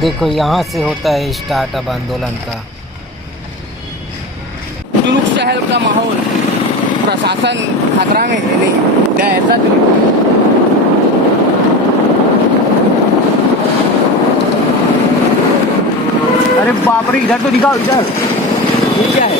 देखो यहाँ से होता है स्टार्ट अब आंदोलन का। तुरुक शहर का माहौल, प्रशासन खतरा में है नहीं, दहशत में। अरे बाप रे, इधर तो दिखाओ, इधर ये क्या है?